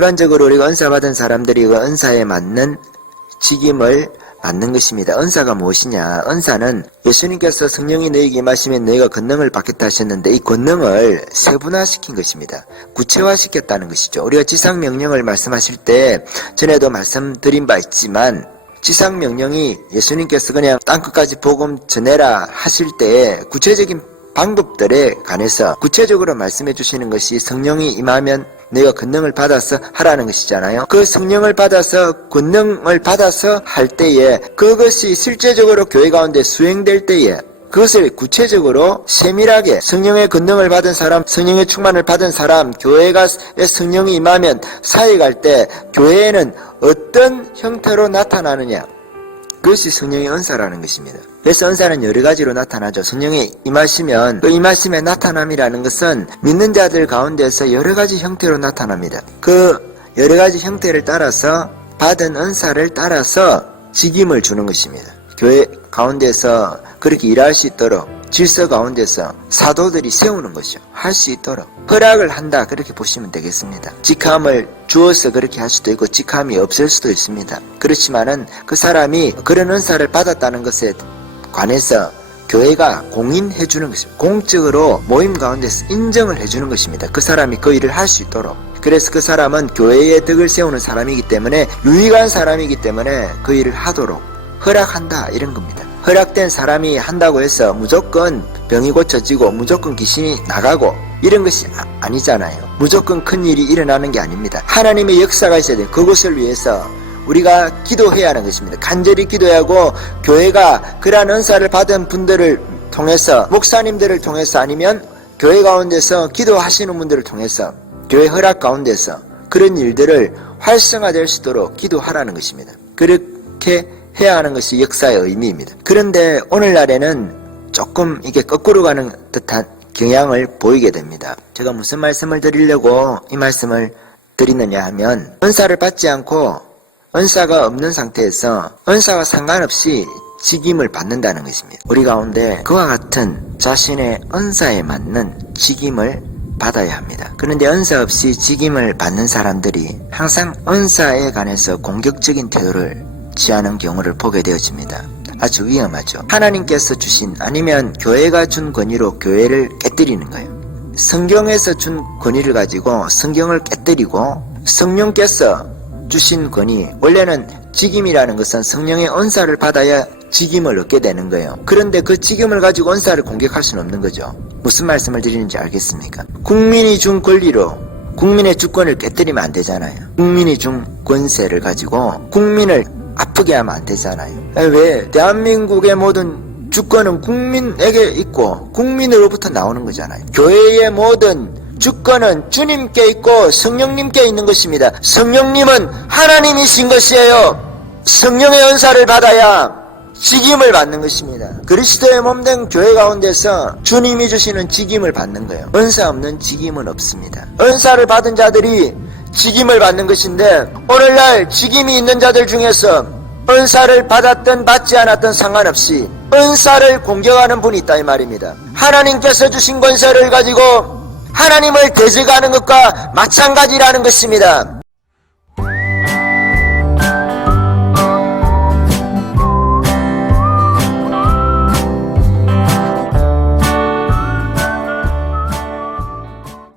일반적으로 우리가 은사 받은 사람들이 그 은사에 맞는 직임을 받는 것입니다. 은사가 무엇이냐? 은사는 예수님께서 성령이 너희에게 임하시면 너희가 권능을 받겠다 하셨는데 이 권능을 세분화시킨 것입니다. 구체화시켰다는 것이죠. 우리가 지상명령을 말씀하실 때 전에도 말씀드린 바 있지만 지상명령이 예수님께서 그냥 땅끝까지 복음 전해라 하실 때 구체적인 방법들에 관해서 구체적으로 말씀해 주시는 것이 성령이 임하면 너희가 권능을 받아서 하라는 것이잖아요. 그 성령을 받아서 권능을 받아서 할 때에 그것이 실제적으로 교회 가운데 수행될 때에 그것을 구체적으로 세밀하게 성령의 권능을 받은 사람, 성령의 충만을 받은 사람, 교회가 성령이 임하면 사역할 때 교회에는 어떤 형태로 나타나느냐, 그것이 성령의 은사라는 것입니다. 그래서 은사는 여러 가지로 나타나죠. 성령이 임하시면 그 임하심의 나타남이라는 것은 믿는 자들 가운데서 여러 가지 형태로 나타납니다. 그 여러 가지 형태를 따라서 받은 은사를 따라서 직임을 주는 것입니다. 교회 가운데서 그렇게 일할 수 있도록 질서 가운데서 사도들이 세우는 것이죠. 할 수 있도록 허락을 한다, 그렇게 보시면 되겠습니다. 직함을 주어서 그렇게 할 수도 있고 직함이 없을 수도 있습니다. 그렇지만은 그 사람이 그런 은사를 받았다는 것에 관해서 교회가 공인해 주는 것입니다. 공적으로 모임 가운데서 인정을 해주는 것입니다. 그 사람이 그 일을 할 수 있도록. 그래서 그 사람은 교회의 덕을 세우는 사람이기 때문에 유익한 사람이기 때문에 그 일을 하도록 허락한다, 이런 겁니다. 허락된 사람이 한다고 해서 무조건 병이 고쳐지고 무조건 귀신이 나가고 이런 것이 아니잖아요. 무조건 큰 일이 일어나는 게 아닙니다. 하나님의 역사가 있어야 돼요. 그것을 위해서 우리가 기도해야 하는 것입니다. 간절히 기도해야 하고 교회가 그러한 은사를 받은 분들을 통해서, 목사님들을 통해서, 아니면 교회 가운데서 기도하시는 분들을 통해서, 교회 허락 가운데서 그런 일들을 활성화될 수 있도록 기도하라는 것입니다. 그렇게 해야 하는 것이 역사의 의미입니다. 그런데 오늘날에는 조금 이게 거꾸로 가는 듯한 경향을 보이게 됩니다. 제가 무슨 말씀을 드리려고 이 말씀을 드리느냐 하면, 은사를 받지 않고 은사가 없는 상태에서 은사와 상관없이 직임을 받는다는 것입니다. 우리 가운데 그와 같은 자신의 은사에 맞는 직임을 받아야 합니다. 그런데 은사 없이 직임을 받는 사람들이 항상 은사에 관해서 공격적인 태도를 취하는 경우를 보게 되어집니다. 아주 위험하죠. 하나님께서 주신, 아니면 교회가 준 권위로 교회를 깨뜨리는 거예요. 성경에서 준 권위를 가지고 성경을 깨뜨리고, 성령께서 주신 권위, 원래는 직임이라는 것은 성령의 은사를 받아야 직임을 얻게 되는 거예요. 그런데 그 직임을 가지고 은사를 공격할 수는 없는 거죠. 무슨 말씀을 드리는지 알겠습니까? 국민이 준 권리로 국민의 주권을 깨뜨리면 안 되잖아요. 국민이 준 권세를 가지고 국민을 아프게 하면 안 되잖아요. 왜? 대한민국의 모든 주권은 국민에게 있고 국민으로부터 나오는 거잖아요. 교회의 모든 주권은 주님께 있고 성령님께 있는 것입니다. 성령님은 하나님이신 것이에요. 성령의 은사를 받아야 직임을 받는 것입니다. 그리스도의 몸된 교회 가운데서 주님이 주시는 직임을 받는 거예요. 은사 없는 직임은 없습니다. 은사를 받은 자들이 직임을 받는 것인데, 오늘날 직임이 있는 자들 중에서 은사를 받았든 받지 않았든 상관없이 은사를 공격하는 분이 있다, 이 말입니다. 하나님께서 주신 권세를 가지고 하나님을 대적하는 것과 마찬가지라는 것입니다.